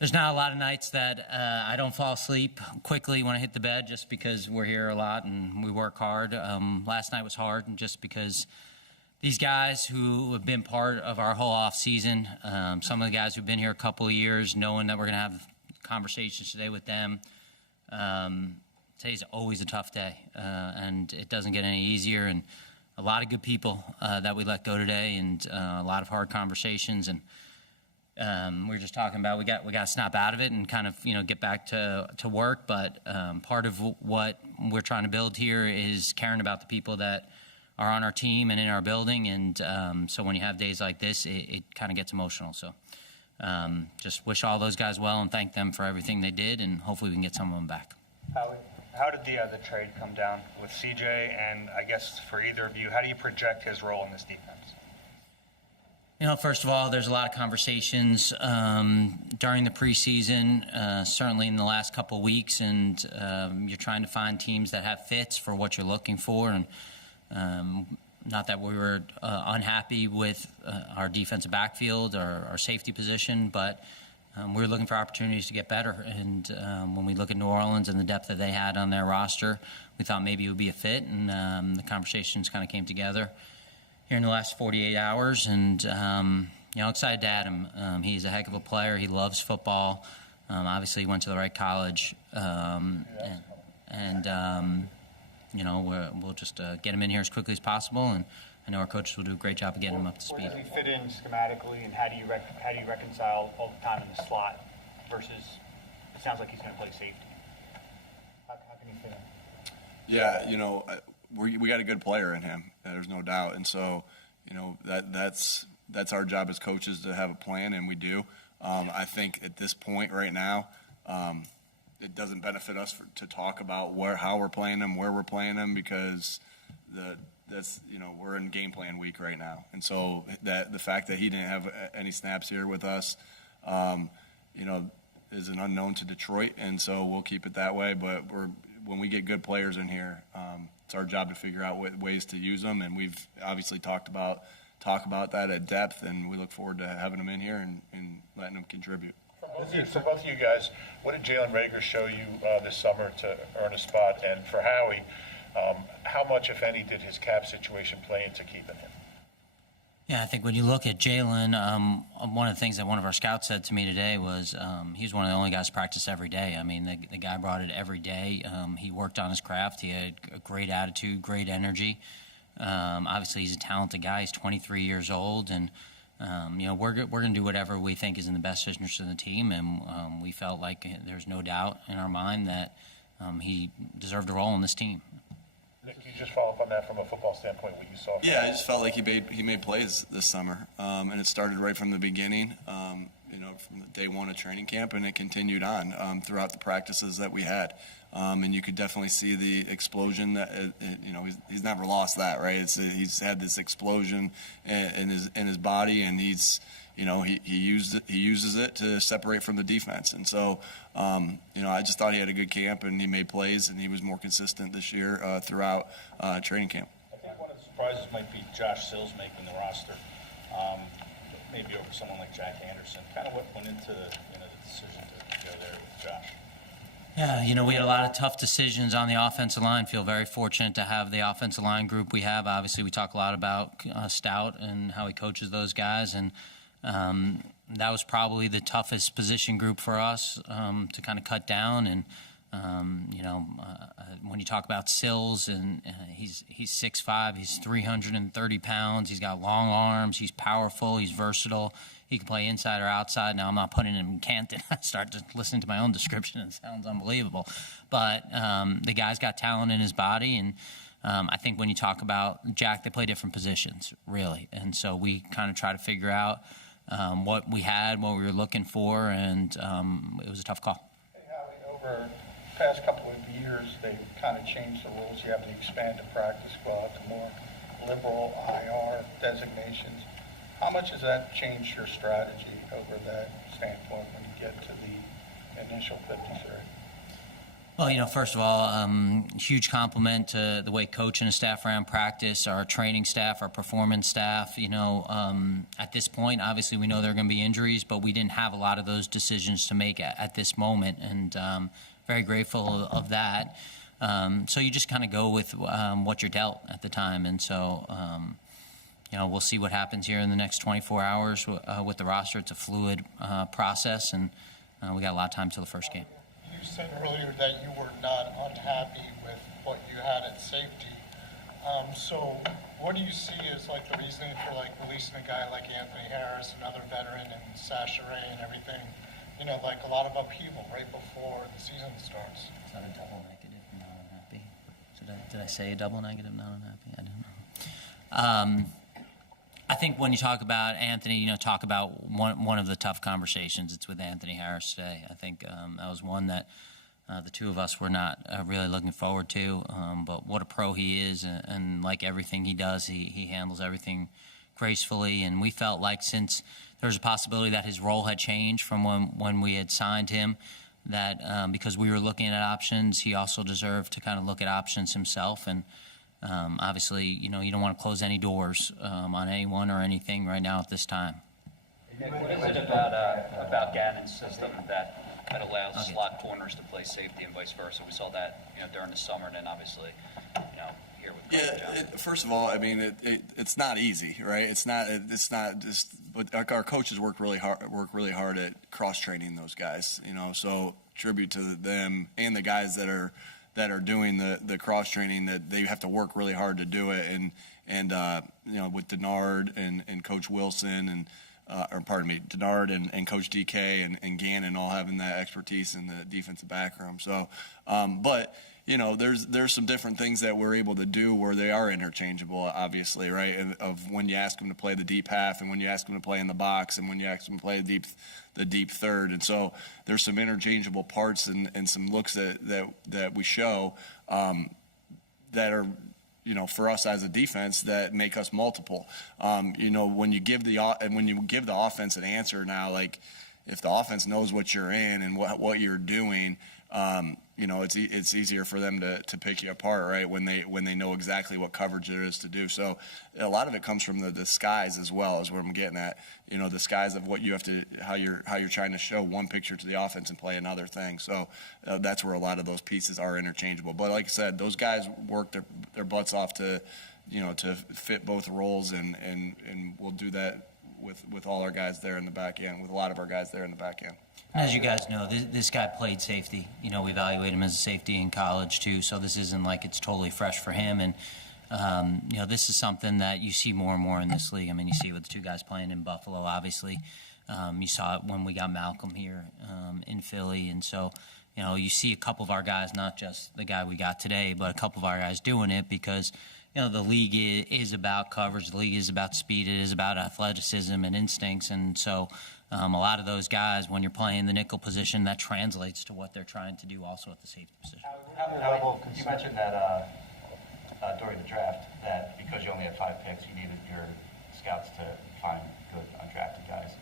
There's not a lot of nights that I don't fall asleep quickly when I hit the bed, just because we're here a lot and we work hard. Last night was hard, and just because these guys who have been part of our whole off season, some of the guys who've been here a couple of years, knowing that we're going to have conversations today with them. Today's always a tough day, and it doesn't get any easier. And a lot of good people that we let go today, and a lot of hard conversations. And we were just talking about we got to snap out of it and kind of get back to work. But part of what we're trying to build here is caring about the people that are on our team and in our building. And so when you have days like this, it kind of gets emotional. So just wish all those guys well and thank them for everything they did, and hopefully we can get some of them back. How did the trade come down with CJ? And I guess for either of you, how do you project his role in this defense? First of all, there's a lot of conversations during the preseason, certainly in the last couple of weeks, and you're trying to find teams that have fits for what you're looking for. And not that we were unhappy with our defensive backfield or our safety position, but we were looking for opportunities to get better. And when we look at New Orleans and the depth that they had on their roster, we thought maybe it would be a fit, and the conversations kind of came together here in the last 48 hours, and excited to add him. He's a heck of a player. He loves football. Obviously, he went to the right college, we'll just get him in here as quickly as possible, and I know our coaches will do a great job of getting him up to speed. Where does he fit in schematically, and how do you reconcile all the time in the slot versus it sounds like he's going to play safety? How can he fit in? Yeah, we got a good player in him. There's no doubt, and so that's our job as coaches to have a plan, and we do. I think at this point right now, it doesn't benefit us to talk about how we're playing them, where we're playing them, because we're in game plan week right now, and so that the fact that he didn't have any snaps here with us, is an unknown to Detroit, and so we'll keep it that way. But when we get good players in here, it's our job to figure out ways to use them, and we've obviously talk about that at depth, and we look forward to having them in here and letting them contribute. For both of you guys, what did Jalen Reagor show you this summer to earn a spot? And for Howie, how much, if any, did his cap situation play into keeping him? Yeah, I think when you look at Jalen, one of the things that one of our scouts said to me today was he was one of the only guys to practice every day. I mean, the guy brought it every day. He worked on his craft. He had a great attitude, great energy. Obviously, he's a talented guy. He's 23 years old, and we're going to do whatever we think is in the best interest of the team. And we felt like there's no doubt in our mind that he deserved a role in this team. Nick, you just follow up on that from a football standpoint, what you saw? Yeah, I just felt like he made plays this summer, and it started right from the beginning, from the day one of training camp, and it continued on throughout the practices that we had. And you could definitely see the explosion that he's never lost that, right? He's had this explosion in his body, and he uses it to separate from the defense. And so I just thought he had a good camp, and he made plays, and he was more consistent this year throughout training camp. I think one of the surprises might be Josh Sills making the roster, maybe over someone like Jack Anderson. Kind of what went into the decision to go there with Josh. Yeah, we had a lot of tough decisions on the offensive line. Feel very fortunate to have the offensive line group we have. Obviously, we talk a lot about Stout and how he coaches those guys, and that was probably the toughest position group for us to kind of cut down. And when you talk about Sills, and he's 6'5", he's 330 pounds, he's got long arms, he's powerful, he's versatile. He can play inside or outside. Now, I'm not putting him in Canton. I start to listening to my own description, and it sounds unbelievable. But the guy's got talent in his body, and I think when you talk about Jack, they play different positions, really. And so we kind of try to figure out what we had, what we were looking for, and it was a tough call. Hey, Howie, over the past couple of years, they've kind of changed the rules. You have the expanded practice squad, the more liberal IR designations. How much has that changed your strategy over that standpoint when you get to the initial 53? Well, first of all, huge compliment to the way coach and his staff ran practice, our training staff, our performance staff. At this point, obviously we know there are going to be injuries, but we didn't have a lot of those decisions to make at this moment, and very grateful of that. So you just kind of go with what you're dealt at the time, and so we'll see what happens here in the next 24 hours with the roster. It's a fluid process, and we got a lot of time till the first game. You said earlier that you were not unhappy with what you had at safety. So what do you see as like the reasoning for like releasing a guy like Anthony Harris, another veteran, and Sasha Ray and everything? Like a lot of upheaval right before the season starts. Is that a double negative, not unhappy? Did I say a double negative, not unhappy? I don't know. I think when you talk about Anthony, talk about one of the tough conversations. It's with Anthony Harris today. I think that was one that the two of us were not really looking forward to. But what a pro he is, and like everything he does, he handles everything gracefully. And we felt like since there was a possibility that his role had changed from when we had signed him, that because we were looking at options, he also deserved to kind of look at options himself. And obviously, you don't want to close any doors on anyone or anything right now at this time. What is it about Gavin's system that allows slot corners to play safety and vice versa? We saw that during the summer, and then obviously here with First of all, I mean it's not easy, right? It's not just. But our coaches work really hard at cross training those guys. So tribute to them and the guys that are doing the cross training, that they have to work really hard to do it, and with Denard and Coach Wilson Denard and Coach DK and Gannon all having that expertise in the defensive back room. So, but there's some different things that we're able to do where they are interchangeable, obviously, right? Of when you ask them to play the deep half, and when you ask them to play in the box, and when you ask them to play the deep third. And so there's some interchangeable parts and some looks that we show that are, for us as a defense, that make us multiple. When you give the offense an answer now, like if the offense knows what you're in and what you're doing, it's easier for them to pick you apart, right? When they know exactly what coverage there is to do. So a lot of it comes from the disguise as well, is what I'm getting at. Disguise of what you have to, how you're trying to show one picture to the offense and play another thing. So that's where a lot of those pieces are interchangeable. But like I said, those guys work their butts off to fit both roles, and we'll do that with all our guys there in the back end, with a lot of our guys there in the back end. As you guys know, this guy played safety. We evaluate him as a safety in college too, so this isn't like it's totally fresh for him. And this is something that you see more and more in this league. I mean, you see it with the two guys playing in Buffalo, obviously. You saw it when we got Malcolm here in Philly, and so you see a couple of our guys, not just the guy we got today, but a couple of our guys doing it because the league is about coverage. The league is about speed. It is about athleticism and instincts, and so. A lot of those guys, when you're playing the nickel position, that translates to what they're trying to do also at the safety position. You mentioned that during the draft that because you only had 5 picks, you needed your scouts to find good undrafted guys.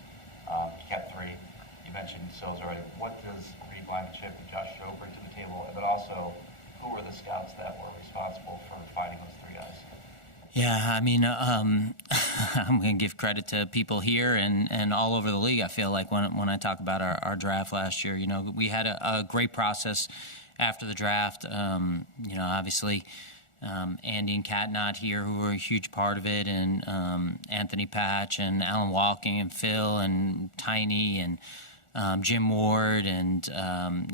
You kept 3. You mentioned Sills already. What does Reed Blankenship and Josh Stroh bring to the table? And then also, who were the scouts that were responsible for finding those 3 guys? Yeah, I mean, I'm going to give credit to people here and all over the league. I feel like when I talk about our draft last year, we had a great process after the draft. Obviously, Andy and Kat not here, who were a huge part of it, and Anthony Patch and Alan Walking and Phil and Tiny and Jim Ward and I'm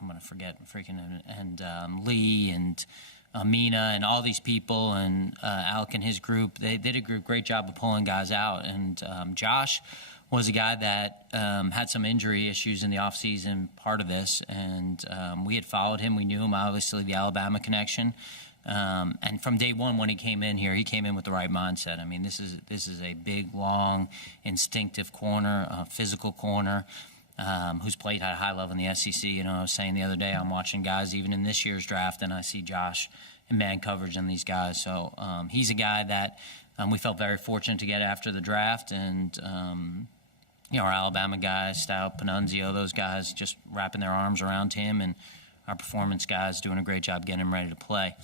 gonna forget freaking and Lee and Amina and all these people and Alec and his group. They did a great job of pulling guys out. And Josh was a guy that had some injury issues in the offseason, part of this. And we had followed him. We knew him, obviously, the Alabama connection. And from day one when he came in here, he came in with the right mindset. I mean, this is a big, long, instinctive corner, physical corner. Who's played at a high level in the SEC. I was saying the other day, I'm watching guys even in this year's draft, and I see Josh in man coverage in these guys. So he's a guy that we felt very fortunate to get after the draft, and our Alabama guys, Stout, Panunzio, those guys just wrapping their arms around him and our performance guys doing a great job getting him ready to play.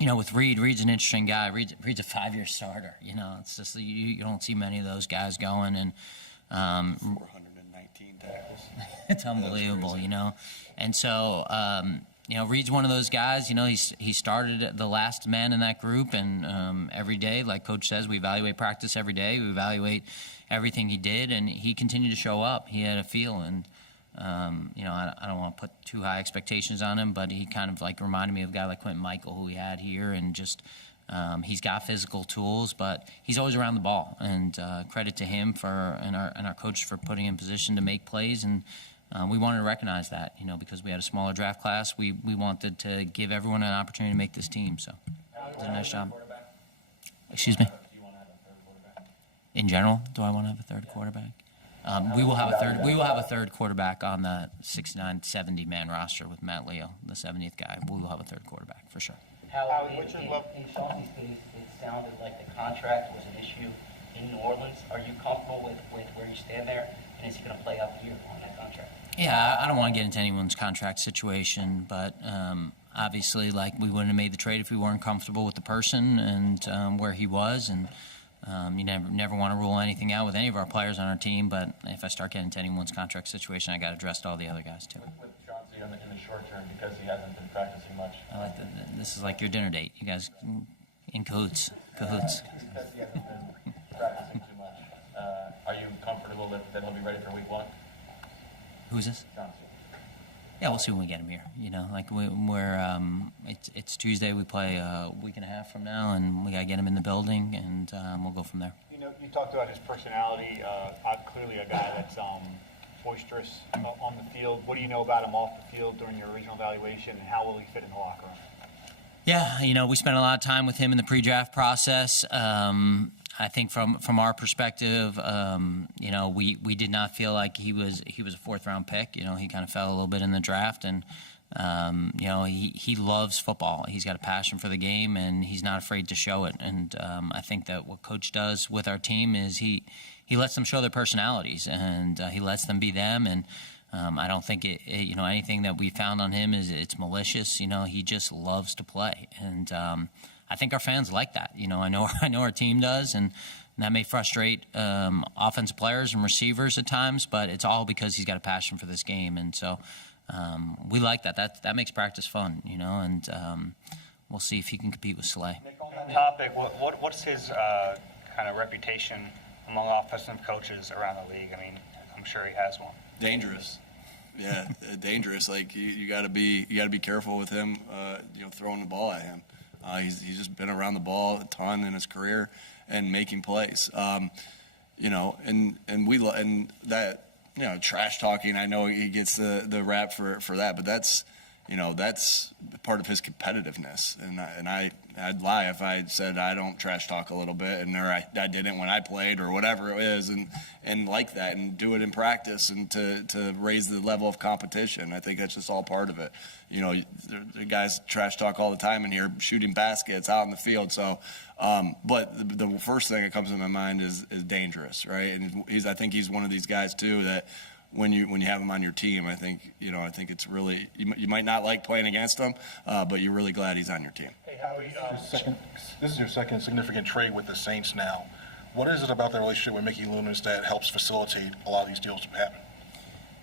With Reed's an interesting guy. Reed's a 5-year starter. It's just you don't see many of those guys going, and 419 tackles. it's unbelievable, And so, Reed's one of those guys. He started the last man in that group, and every day, like Coach says, we evaluate practice every day. We evaluate everything he did, and he continued to show up. He had a feel, and I don't want to put too high expectations on him, but he kind of reminded me of a guy like Quentin Michael, who we had here, and just he's got physical tools, but he's always around the ball. And credit to him and our coach for putting him in position to make plays. And we wanted to recognize that, because we had a smaller draft class. We wanted to give everyone an opportunity to make this team. So it was a nice job. Excuse me. In general, do I want to have a third quarterback? We will have a third quarterback on the 69, 70-man roster with Matt Leo, the 70th guy. We will have a third quarterback for sure. Howie, in Chauncey's case, it sounded like the contract was an issue in New Orleans. Are you comfortable with where you stand there? And is he going to play out the year on that contract? Yeah, I don't want to get into anyone's contract situation, but obviously, we wouldn't have made the trade if we weren't comfortable with the person and where he was. And you never want to rule anything out with any of our players on our team, but if I start getting into anyone's contract situation, I got to address all the other guys too. With Chauncey in the short term, because he hasn't been practicing much. This is like your dinner date. You guys in cahoots. Because he hasn't been practicing too much. Are you comfortable that he'll be ready for week 1? Who's this? Chauncey. Yeah, we'll see when we get him here. It's Tuesday. We play a week and a half from now, and we got to get him in the building, and we'll go from there. You talked about his personality. Clearly a guy that's boisterous on the field. What do you know about him off the field during your original evaluation, and how will he fit in the locker room? Yeah, we spent a lot of time with him in the pre-draft process. I think from our perspective, we did not feel like he was a fourth-round pick. He kind of fell a little bit in the draft, and he loves football. He's got a passion for the game, and he's not afraid to show it. And I think that what Coach does with our team is he lets them show their personalities, and he lets them be them. And I don't think anything that we found on him it's malicious. He just loves to play, and I think our fans like that. I know our team does, and that may frustrate offensive players and receivers at times, but it's all because he's got a passion for this game, and so we like that. That makes practice fun, and we'll see if he can compete with Slay. Nick, on that topic, what's his kind of reputation among offensive coaches around the league? I mean, I'm sure he has one. Dangerous. Yeah, dangerous. You got to be careful with him. Throwing the ball at him. He's just been around the ball a ton in his career and making plays. And that trash talking. I know he gets the rap for that, but that's part of his competitiveness. And I'd lie if I said I don't trash talk a little bit, and I didn't when I played or whatever it is, and like that, and do it in practice, and to raise the level of competition. I think that's just all part of it. The guys trash talk all the time in here, shooting baskets out in the field. So, but the first thing that comes to my mind is dangerous, right? And I think he's one of these guys too that when you have him on your team, I think it's really you might not like playing against him, but you're really glad he's on your team. Hey, Howie, this is your second significant trade with the Saints now. What is it about the relationship with Mickey Loomis that helps facilitate a lot of these deals to happen?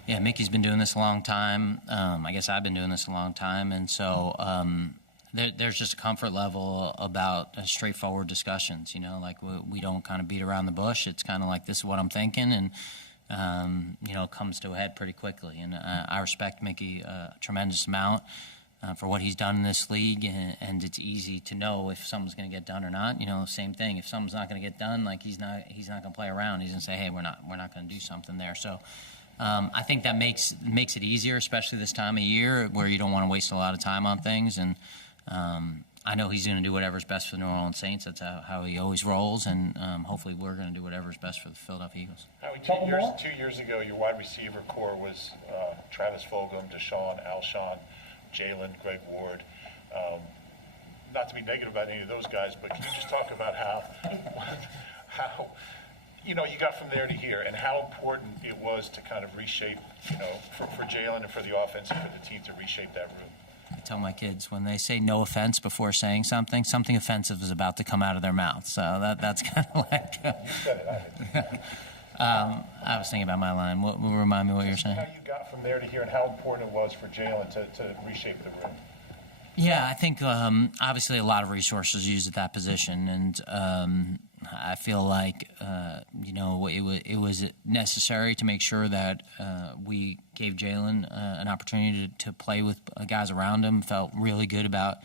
Yeah, Mickey's been doing this a long time. I guess I've been doing this a long time, and so there's just a comfort level about straightforward discussions. We don't kind of beat around the bush. It's kind of like, this is what I'm thinking, and it comes to a head pretty quickly. And I respect Mickey a tremendous amount for what he's done in this league, and it's easy to know if something's going to get done or not. Same thing. If something's not going to get done, he's not going to play around. He's going to say, hey, we're not going to do something there. So I think that makes it easier, especially this time of year where you don't want to waste a lot of time on things. And I know he's going to do whatever's best for the New Orleans Saints. That's how he always rolls, and hopefully we're going to do whatever's best for the Philadelphia Eagles. Howie, 2 years ago, your wide receiver core was Travis Fulgham, Deshaun, Alshon, Jalen, Greg Ward. Not to be negative about any of those guys, but can you just talk about how you know, you got from there to here, and how important it was to kind of reshape, you know, for Jalen and for the offense and for the team to reshape that room. I tell my kids when they say no offense before saying something, something offensive is about to come out of their mouth. So that's kind of like. You said it, I didn't. I was thinking about my line. What remind me what you're saying? How you got from there to here, and how important it was for Jalen to reshape the room. Yeah, I think obviously a lot of resources used at that position, and I feel like you know it was necessary to make sure that we gave Jalen an opportunity to play with guys around him. Felt really good about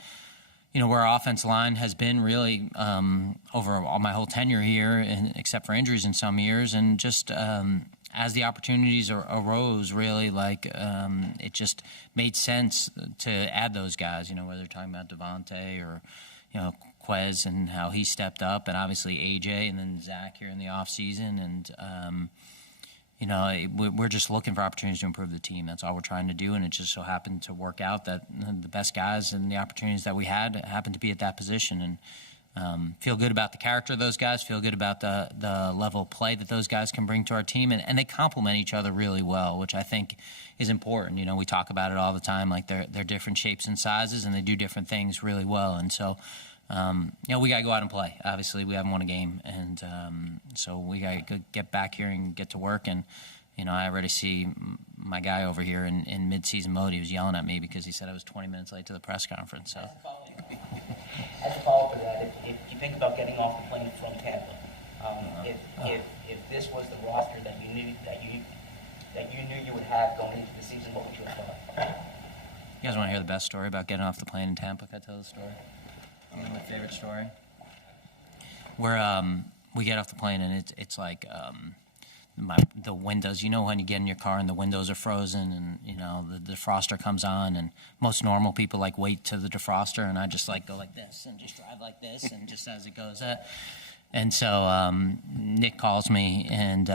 where our offensive line has been really over all my whole tenure here, and except for injuries in some years, and just as the opportunities arose, really, like it just made sense to add those guys. Whether you're talking about Devontae or Quez and how he stepped up, and obviously AJ, and then Zach here in the off season, and we're just looking for opportunities to improve the team. That's all we're trying to do, and it just so happened to work out that the best guys and the opportunities that we had happened to be at that position, and feel good about the character of those guys, feel good about the level of play that those guys can bring to our team, and they complement each other really well, which I think is important. We talk about it all the time, like they're different shapes and sizes, and they do different things really well, and so we got to go out and play. Obviously, we haven't won a game, and so we got to get back here and get to work. And I already see my guy over here in mid-season mode. He was yelling at me because he said I was 20 minutes late to the press conference. So, as a follow-up to that, if you think about getting off the plane from Tampa, if this was the roster that you knew you would have going into the season, what would you have thought? You guys want to hear the best story about getting off the plane in Tampa? Can I tell the story? My favorite story. Where we get off the plane and it's like the windows. When you get in your car and the windows are frozen, and the defroster comes on, and most normal people like wait to the defroster, and I just like go like this and just drive like this, and just as it goes. And so Nick calls me, and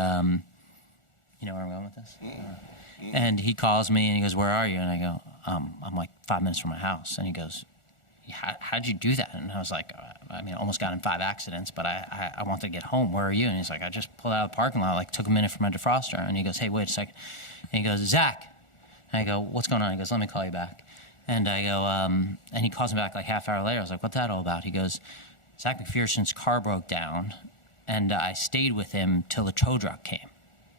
you know where I'm going with this. And he calls me and he goes, "Where are you?" And I go, "I'm like 5 minutes from my house." And he goes, how'd you do that? And I was like, I almost got in 5 accidents, but I wanted to get home. Where are you? And he's like, I just pulled out of the parking lot, like took a minute for my defroster. And he goes, hey, wait a second. And he goes, Zach. And I go, what's going on? He goes, let me call you back. And I go, and he calls me back like half hour later. I was like, what's that all about? He goes, Zach McPherson's car broke down, and I stayed with him till the tow truck came.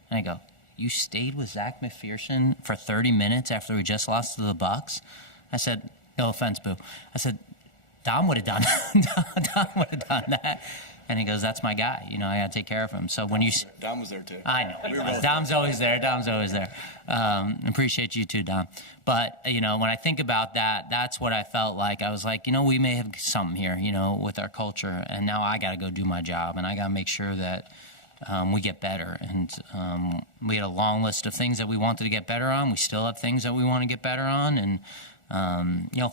And I go, you stayed with Zach McPherson for 30 minutes after we just lost to the Bucs? I said, no offense, Boo. I said, Dom would have done Dom would have done that. And he goes, that's my guy. I got to take care of him. So when you... Dom was there, too. I know. Dom's always there. Appreciate you, too, Dom. But, when I think about that, that's what I felt like. I was like, we may have something here, with our culture. And now I got to go do my job. And I got to make sure that we get better. And we had a long list of things that we wanted to get better on. We still have things that we want to get better on. And...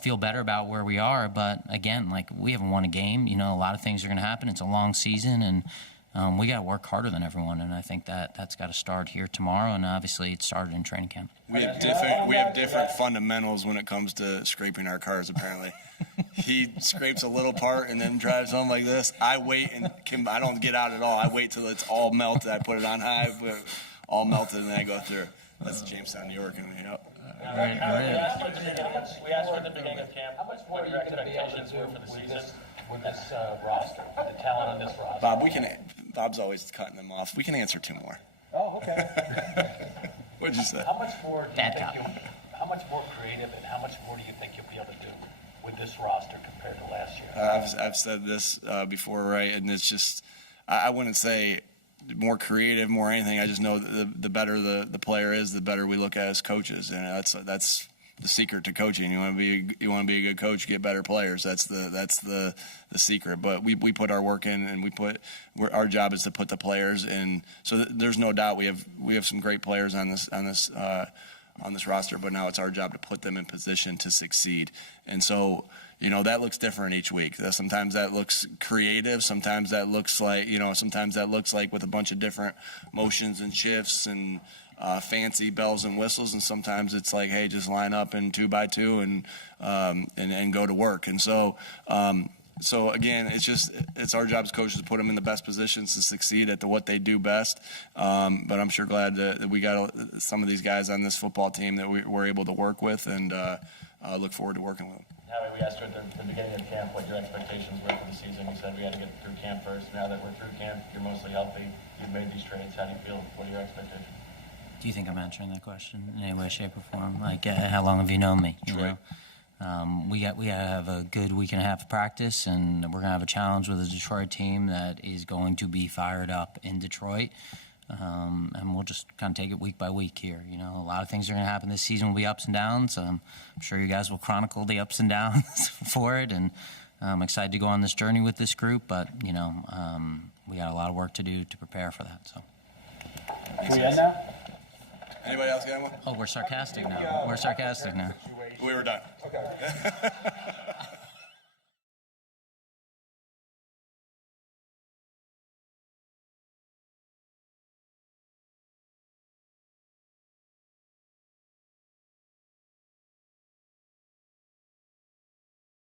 feel better about where we are, but again, like we haven't won a game. A lot of things are going to happen. It's a long season, and we got to work harder than everyone. And I think that's got to start here tomorrow. And obviously, it started in training camp. We have different fundamentals when it comes to scraping our cars. Apparently, he scrapes a little part and then drives home like this. I wait and I don't get out at all. I wait till it's all melted. I put it on high, all melted, and then I go through. That's Jamestown, New York, and We asked you at the beginning of camp what your expectations were for the season with this roster, with the talent on this roster. Bob's always cutting them off. We can answer 2 more. Oh, okay. What'd you say? How much more creative and how much more do you think you'll be able to do with this roster compared to last year? I've said this before, right? And it's just, I wouldn't say more creative, more anything. I just know that the better the player is, the better we look at as coaches, and that's the secret to coaching. You want to be a good coach, get better players. That's the secret. But we put our work in, and our job is to put the players in. So there's no doubt we have some great players on this roster, but now it's our job to put them in position to succeed. And so, that looks different each week. Sometimes that looks creative. Sometimes that looks like, with a bunch of different motions and shifts and fancy bells and whistles. And sometimes it's like, hey, just line up in 2 by 2 and go to work. And so, So again, it's our job as coaches to put them in the best positions to succeed at what they do best. But I'm sure glad that we got some of these guys on this football team that we're able to work with, and look forward to working with them. Howie, we asked you at the beginning of camp what your expectations were for the season. You said we had to get through camp first. Now that we're through camp, you're mostly healthy. You've made these trades. How do you feel? What are your expectations? Do you think I'm answering that question in any way, shape, or form? Like, how long have you known me? You know? We have a good week and a half of practice, and we're gonna have a challenge with a Detroit team that is going to be fired up in Detroit. And we'll just kind of take it week by week here. You know, a lot of things are going to happen this season. Will be ups and downs. I'm sure you guys will chronicle the ups and downs for it. And I'm excited to go on this journey with this group. But you know, we got a lot of work to do to prepare for that. So. Can we end now? Anybody else got one? Oh, we're sarcastic now. We're sarcastic now. We were done. Okay.